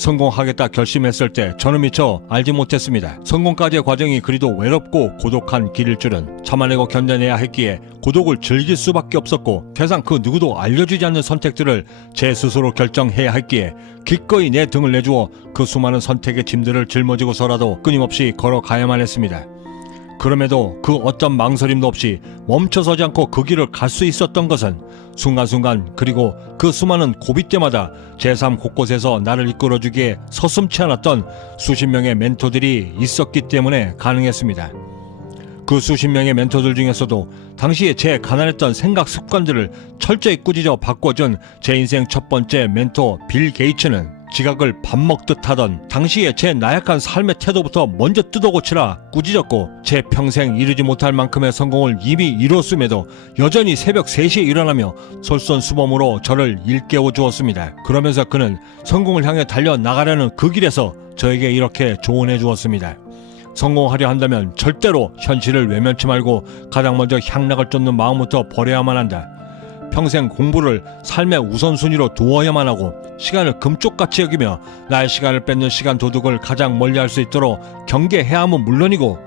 성공하겠다 결심했을 때 저는 미처 알지 못했습니다. 성공까지의 과정이 그리도 외롭고 고독한 길일 줄은 참아내고 견뎌내야 했기에 고독을 즐길 수밖에 없었고 세상 그 누구도 알려주지 않는 선택들을 제 스스로 결정해야 했기에 기꺼이 내 등을 내주어 그 수많은 선택의 짐들을 짊어지고서라도 끊임없이 걸어가야만 했습니다. 그럼에도 그 어떤 망설임도 없이 멈춰서지 않고 그 길을 갈 수 있었던 것은 순간순간 그리고 그 수많은 고비 때마다 제 삶 곳곳에서 나를 이끌어주기에 서슴지 않았던 수십 명의 멘토들이 있었기 때문에 가능했습니다. 그 수십 명의 멘토들 중에서도 당시에 제 가난했던 생각 습관들을 철저히 꾸짖어 바꿔준 제 인생 첫 번째 멘토 빌 게이츠는 지각을 밥 먹듯 하던 당시에 제 나약한 삶의 태도부터 먼저 뜯어고치라 꾸짖었고 제 평생 이루지 못할 만큼의 성공을 이미 이뤘음에도 여전히 새벽 3시에 일어나며 솔선수범으로 저를 일깨워 주었습니다. 그러면서 그는 성공을 향해 달려나가려는 그 길에서 저에게 이렇게 조언해 주었습니다. 성공하려 한다면 절대로 현실을 외면치 말고 가장 먼저 향락을 쫓는 마음부터 버려야만 한다. 평생 공부를 삶의 우선순위로 두어야만 하고 시간을 금쪽같이 여기며 나의 시간을 뺏는 시간 도둑을 가장 멀리할 수 있도록 경계해야 함은 물론이고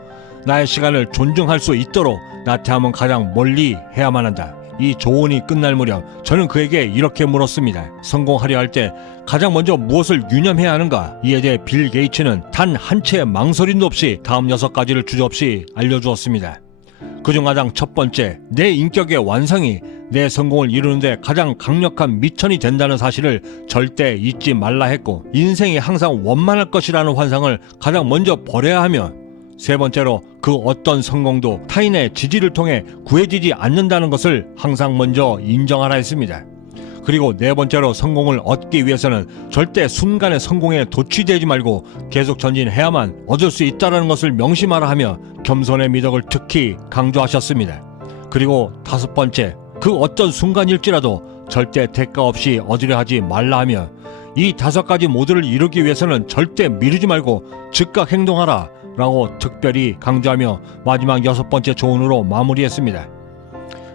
나의 시간을 존중할 수 있도록 나태함은 가장 멀리 해야만 한다. 이 조언이 끝날 무렵 저는 그에게 이렇게 물었습니다. 성공하려 할 때 가장 먼저 무엇을 유념해야 하는가? 이에 대해 빌 게이츠는 단 한 채의 망설임도 없이 다음 6가지를 주저없이 알려주었습니다. 그중 가장 첫 번째, 내 인격의 완성이 내 성공을 이루는데 가장 강력한 미천이 된다는 사실을 절대 잊지 말라 했고, 인생이 항상 원만할 것이라는 환상을 가장 먼저 버려야 하며, 세 번째로 그 어떤 성공도 타인의 지지를 통해 구해지지 않는다는 것을 항상 먼저 인정하라 했습니다. 그리고 네 번째로 성공을 얻기 위해서는 절대 순간의 성공에 도취되지 말고 계속 전진해야만 얻을 수 있다는 것을 명심하라 하며 겸손의 미덕을 특히 강조하셨습니다. 그리고 다섯 번째, 그 어떤 순간일지라도 절대 대가 없이 얻으려 하지 말라 하며 이 5가지 모두를 이루기 위해서는 절대 미루지 말고 즉각 행동하라 라고 특별히 강조하며 마지막 6번째 조언으로 마무리했습니다.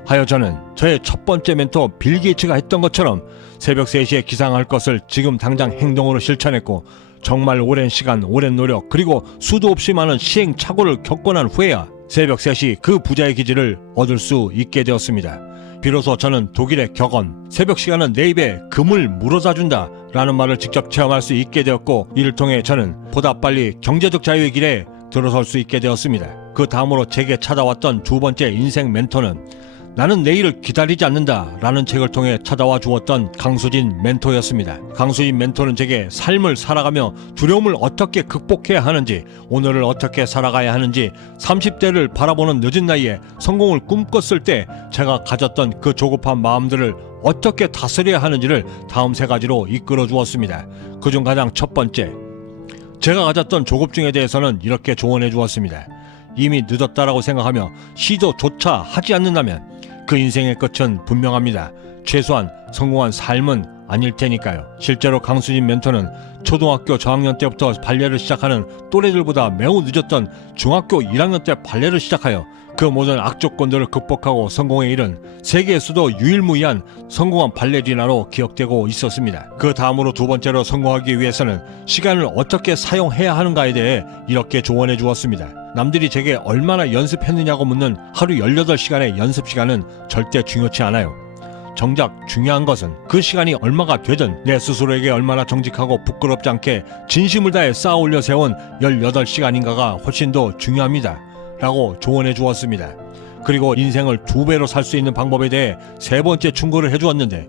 하여 저는 저의 첫 번째 멘토 빌 게이츠가 했던 것처럼 새벽 3시에 기상할 것을 지금 당장 행동으로 실천했고 정말 오랜 시간, 오랜 노력 그리고 수도 없이 많은 시행착오를 겪고 난 후에야 새벽 3시 그 부자의 기질을 얻을 수 있게 되었습니다. 비로소 저는 독일의 격언 새벽 시간은 내 입에 금을 물어다 준다 라는 말을 직접 체험할 수 있게 되었고 이를 통해 저는 보다 빨리 경제적 자유의 길에 들어설 수 있게 되었습니다. 그 다음으로 제게 찾아왔던 두 번째 인생 멘토는 나는 내일을 기다리지 않는다 라는 책을 통해 찾아와 주었던 강수진 멘토였습니다. 강수진 멘토는 제게 삶을 살아가며 두려움을 어떻게 극복해야 하는지, 오늘을 어떻게 살아가야 하는지, 30대를 바라보는 늦은 나이에 성공을 꿈꿨을 때 제가 가졌던 그 조급한 마음들을 어떻게 다스려야 하는지를 다음 3가지로 이끌어 주었습니다. 그중 가장 첫 번째, 제가 가졌던 조급증에 대해서는 이렇게 조언해 주었습니다. 이미 늦었다라고 생각하며 시도조차 하지 않는다면 그 인생의 끝은 분명합니다. 최소한 성공한 삶은 아닐 테니까요. 실제로 강수진 멘토는 초등학교 저학년 때부터 발레를 시작하는 또래들보다 매우 늦었던 중학교 1학년 때 발레를 시작하여 그 모든 악조건들을 극복하고 성공에 이른 세계에서도 유일무이한 성공한 발레리나로 기억되고 있었습니다. 그 다음으로 두 번째로 성공하기 위해서는 시간을 어떻게 사용해야 하는가에 대해 이렇게 조언해 주었습니다. 남들이 제게 얼마나 연습했느냐고 묻는 하루 18시간의 연습 시간은 절대 중요치 않아요. 정작 중요한 것은 그 시간이 얼마가 되든 내 스스로에게 얼마나 정직하고 부끄럽지 않게 진심을 다해 쌓아 올려 세운 18시간인가가 훨씬 더 중요합니다. 라고 조언해 주었습니다. 그리고 인생을 2배로 살 수 있는 방법에 대해 3번째 충고를 해 주었는데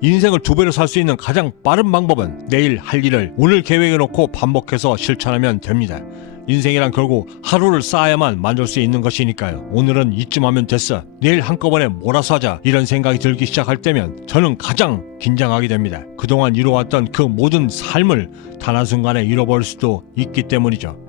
인생을 2배로 살 수 있는 가장 빠른 방법은 내일 할 일을 오늘 계획해 놓고 반복해서 실천하면 됩니다. 인생이란 결국 하루를 쌓아야만 만들 수 있는 것이니까요. 오늘은 이쯤 하면 됐어. 내일 한꺼번에 몰아서 하자. 이런 생각이 들기 시작할 때면 저는 가장 긴장하게 됩니다. 그동안 이루어왔던 그 모든 삶을 단 한순간에 잃어버릴 수도 있기 때문이죠.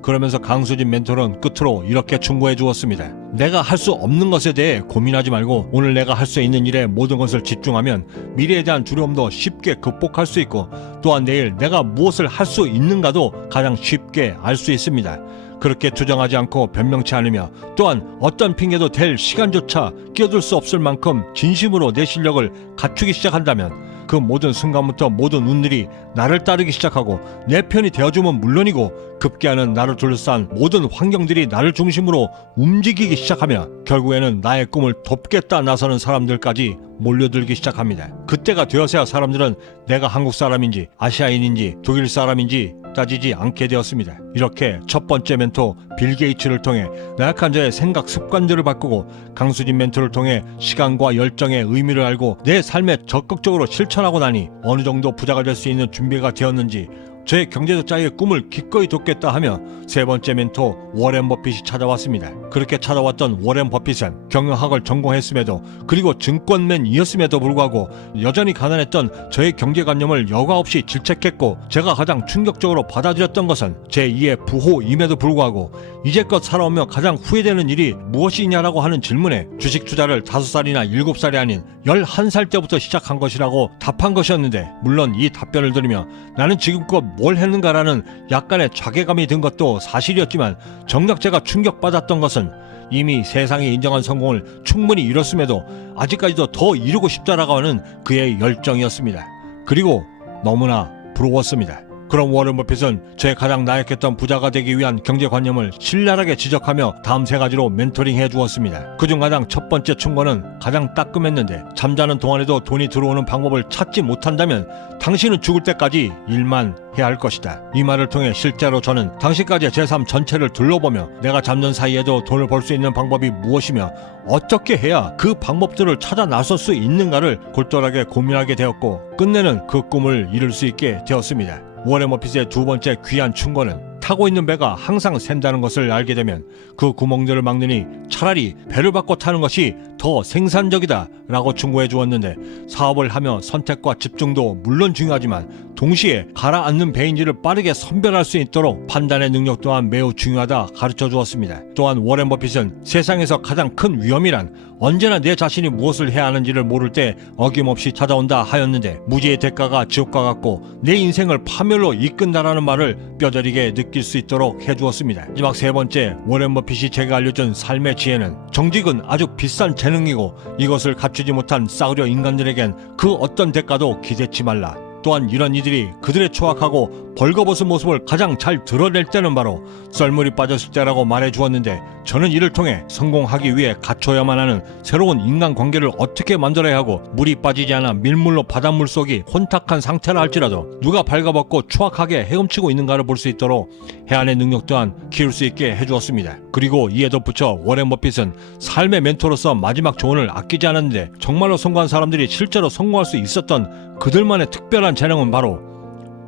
그러면서 강수진 멘토는 끝으로 이렇게 충고해 주었습니다. 내가 할 수 없는 것에 대해 고민하지 말고 오늘 내가 할 수 있는 일에 모든 것을 집중하면 미래에 대한 두려움도 쉽게 극복할 수 있고 또한 내일 내가 무엇을 할 수 있는가도 가장 쉽게 알 수 있습니다. 그렇게 투정하지 않고 변명치 않으며 또한 어떤 핑계도 될 시간조차 끼어들 수 없을 만큼 진심으로 내 실력을 갖추기 시작한다면 그 모든 순간부터 모든 운들이 나를 따르기 시작하고 내 편이 되어주면 물론이고 급기야는 나를 둘러싼 모든 환경들이 나를 중심으로 움직이기 시작하며 결국에는 나의 꿈을 돕겠다 나서는 사람들까지 몰려들기 시작합니다. 그때가 되어서야 사람들은 내가 한국 사람인지 아시아인인지 독일 사람인지 따지지 않게 되었습니다. 이렇게 첫 번째 멘토 빌 게이츠를 통해 나약한 자의 생각 습관들을 바꾸고 강수진 멘토를 통해 시간과 열정의 의미를 알고 내 삶에 적극적으로 실천하고 나니 어느 정도 부자가 될 수 있는 준비가 되었는지 저의 경제적자의 꿈을 기꺼이 돕겠다 하며 세 번째 멘토 워렌 버핏이 찾아왔습니다. 그렇게 찾아왔던 워렌 버핏은 경영학을 전공했음에도 그리고 증권맨이었음에도 불구하고 여전히 가난했던 저의 경제관념을 여과 없이 질책했고 제가 가장 충격적으로 받아들였던 것은 제2의 부호임에도 불구하고 이제껏 살아오며 가장 후회되는 일이 무엇이냐라고 하는 질문에 주식 투자를 5살이나 7살이 아닌 11살 때부터 시작한 것이라고 답한 것이었는데 물론 이 답변을 들으며 나는 지금껏 뭘 했는가라는 약간의 자괴감이 든 것도 사실이었지만 정작 제가 충격받았던 것은 이미 세상이 인정한 성공을 충분히 이뤘음에도 아직까지도 더 이루고 싶다라고 하는 그의 열정이었습니다. 그리고 너무나 부러웠습니다. 그럼 워렌 버핏은 제 가장 나약했던 부자가 되기 위한 경제관념을 신랄하게 지적하며 다음 세 가지로 멘토링해 주었습니다. 그중 가장 첫 번째 충고는 가장 따끔했는데 잠자는 동안에도 돈이 들어오는 방법을 찾지 못한다면 당신은 죽을 때까지 일만 해야 할 것이다. 이 말을 통해 실제로 저는 당시까지의 제 삶 전체를 둘러보며 내가 잠든 사이에도 돈을 벌 수 있는 방법이 무엇이며 어떻게 해야 그 방법들을 찾아 나설 수 있는가를 골똘하게 고민하게 되었고 끝내는 그 꿈을 이룰 수 있게 되었습니다. 워렌 버핏의 두 번째 귀한 충고는 타고 있는 배가 항상 샌다는 것을 알게 되면 그 구멍들을 막느니 차라리 배를 바꿔 타는 것이 더 생산적이다 라고 충고해 주었는데 사업을 하며 선택과 집중도 물론 중요하지만 동시에 가라앉는 배인지를 빠르게 선별할 수 있도록 판단의 능력 또한 매우 중요하다 가르쳐 주었습니다. 또한 워렌 버핏은 세상에서 가장 큰 위험이란 언제나 내 자신이 무엇을 해야 하는지를 모를 때 어김없이 찾아온다 하였는데 무지의 대가가 지옥과 같고 내 인생을 파멸로 이끈다라는 말을 뼈저리게 느낄 수 있도록 해주었습니다. 마지막 세 번째 워렌 버핏이 제가 알려준 삶의 지혜는 정직은 아주 비싼 재능이고 이것을 갖추지 못한 싸구려 인간들에겐 그 어떤 대가도 기대치 말라. 또한 이런 이들이 그들의 초악하고 벌거벗은 모습을 가장 잘 드러낼 때는 바로 썰물이 빠졌을 때라고 말해 주었는데 저는 이를 통해 성공하기 위해 갖춰야만 하는 새로운 인간관계를 어떻게 만들어야 하고 물이 빠지지 않아 밀물로 바닷물 속이 혼탁한 상태라 할지라도 누가 발가벗고 추악하게 헤엄치고 있는가를 볼 수 있도록 해안의 능력 또한 키울 수 있게 해주었습니다. 그리고 이에 덧붙여 워렌 버핏은 삶의 멘토로서 마지막 조언을 아끼지 않았는데 정말로 성공한 사람들이 실제로 성공할 수 있었던 그들만의 특별한 재능은 바로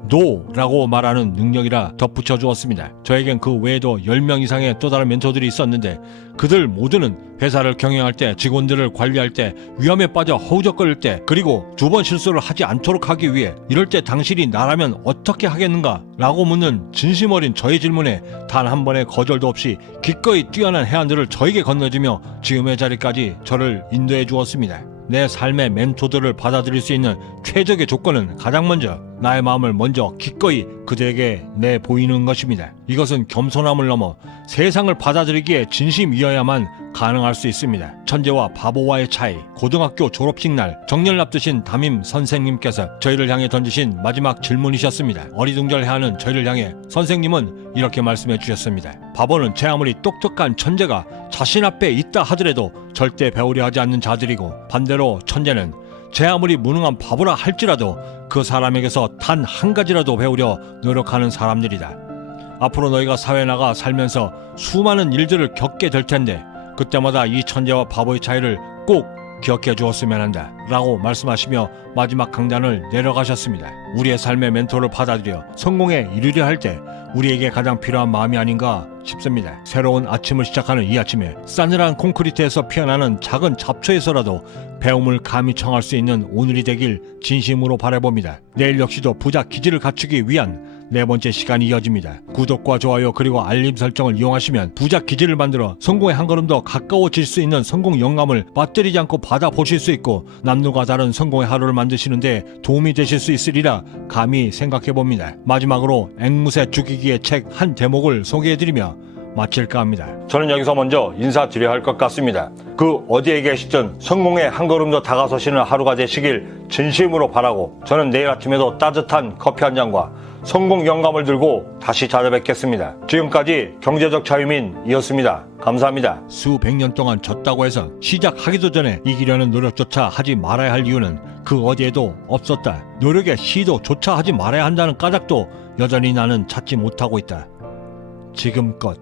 노라고 말하는 능력이라 덧붙여 주었습니다. 저에겐 그 외에도 10명 이상의 또 다른 멘토들이 있었는데 그들 모두는 회사를 경영할 때, 직원들을 관리할 때, 위험에 빠져 허우적거릴 때, 그리고 두 번 실수를 하지 않도록 하기 위해 이럴 때 당신이 나라면 어떻게 하겠는가? 라고 묻는 진심 어린 저의 질문에 단 한 번의 거절도 없이 기꺼이 뛰어난 해안들을 저에게 건너주며 지금의 자리까지 저를 인도해 주었습니다. 내 삶의 멘토들을 받아들일 수 있는 최적의 조건은 가장 먼저 나의 마음을 먼저 기꺼이 그들에게 내보이는 것입니다. 이것은 겸손함을 넘어 세상을 받아들이기에 진심이어야만 가능할 수 있습니다. 천재와 바보와의 차이. 고등학교 졸업식 날 정년을 앞두신 담임 선생님께서 저희를 향해 던지신 마지막 질문이셨습니다. 어리둥절해하는 저희를 향해 선생님은 이렇게 말씀해 주셨습니다. 바보는 제 아무리 똑똑한 천재가 자신 앞에 있다 하더라도 절대 배우려 하지 않는 자들이고 반대로 천재는 제 아무리 무능한 바보라 할지라도 그 사람에게서 단 한 가지라도 배우려 노력하는 사람들이다. 앞으로 너희가 사회에 나가 살면서 수많은 일들을 겪게 될 텐데 그때마다 이 천재와 바보의 차이를 꼭 기억해 주었으면 한다 라고 말씀하시며 마지막 강단을 내려가셨습니다. 우리의 삶의 멘토를 받아들여 성공에 이르려 할 때 우리에게 가장 필요한 마음이 아닌가 싶습니다. 새로운 아침을 시작하는 이 아침에 싸늘한 콘크리트에서 피어나는 작은 잡초에서라도 배움을 감히 청할 수 있는 오늘이 되길 진심으로 바라봅니다. 내일 역시도 부자 기질을 갖추기 위한 네 번째 시간이 이어집니다. 구독과 좋아요 그리고 알림 설정을 이용하시면 부자 기질을 만들어 성공에 한 걸음 더 가까워질 수 있는 성공 영감을 빠뜨리지 않고 받아보실 수 있고 남들과 다른 성공의 하루를 만드시는데 도움이 되실 수 있으리라 감히 생각해봅니다. 마지막으로 앵무새 죽이기의 책 한 대목을 소개해드리며 마칠까 합니다. 저는 여기서 먼저 인사드려야 할 것 같습니다. 그 어디에 계시든 성공에 한 걸음 더 다가서시는 하루가 되시길 진심으로 바라고, 저는 내일 아침에도 따뜻한 커피 한 잔과 성공 영감을 들고 다시 찾아뵙겠습니다. 지금까지 경제적 자유민이었습니다. 감사합니다. 수백 년 동안 졌다고 해서 시작하기도 전에 이기려는 노력조차 하지 말아야 할 이유는 그 어디에도 없었다. 노력의 시도조차 하지 말아야 한다는 까닭도 여전히 나는 찾지 못하고 있다. 지금껏